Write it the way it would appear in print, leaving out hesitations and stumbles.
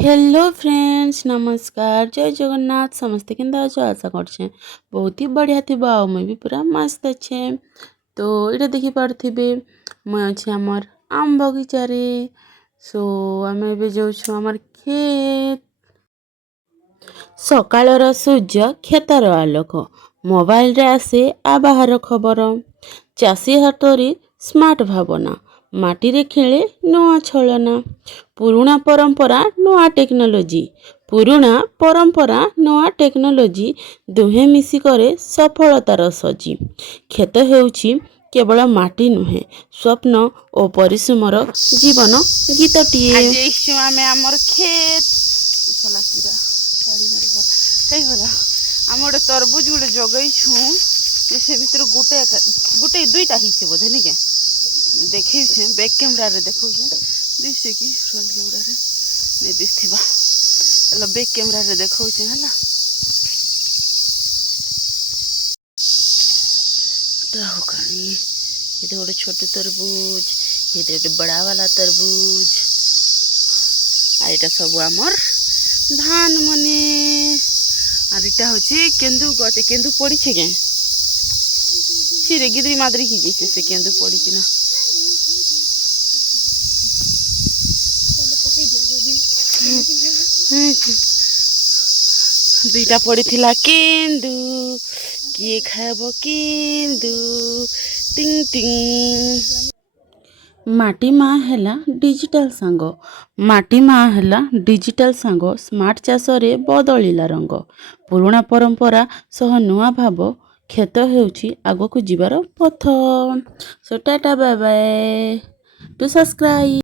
Hello friends, नमस्कार, जय जगन्नाथ। समस्ते केंदा अछ आशा करछे बहुत ही बढ़िया थिबा। मुई भी पूरा मस्त अच्छे। तो इटा देखि पारथिबे मुई अछि हमर आम बगीचा रे। सो आमे एबे जाउछु हमर खेत। सकाळर सूर्य खेतर आलोक मोबाइल रे आसे आ बाहर खबर। चाषी हाटरे स्मार्ट भावना माटी रे खेले नुआ छलना। पुरुणा परंपरा नुआ टेक्नोलोजी दुहे मिसी करे सफलतार सजी। खेत हेउछि केवल माटी नुहे स्वप्न और परिश्रमर जीवन गीतटिए। आज आमे हमर खेत सला कीरा गाड़ी मारबो कई होला हम गोटे तरबुज गोटे जगैछु से भीतर गोटे दुईटा हिचे बोधे नि के देखै छै बैक कैमरा रे देखौ छै दिसे कि फ्रंट कैमरा रे नै दिसथिबा एला बैक कैमरा रे देखौ छै हला ताहो कानी ये गोटे छोटे तरबुज ये गोटे बड़ा वाला तरबुज आ एटा सब हमर धान मने आ इटा होछि केंदु गछ केंदु पड़ी छै के सिरे गिदरी मादरी ही जैसे से केंदु पड़ी कि ना दुईटा पड़ी थिला केंदु किए खाएबो केंदु टिंग टिंग। माटी माँ हैला डिजिटल सांग माटी माँ हैला डिजिटल सांग स्मार्ट चाषरे बदलिला रंग। पुराणा परंपरा सह नुआ भाव खेत हेउछि आगो को जीवार पथ। So tata bye bye to subscribe.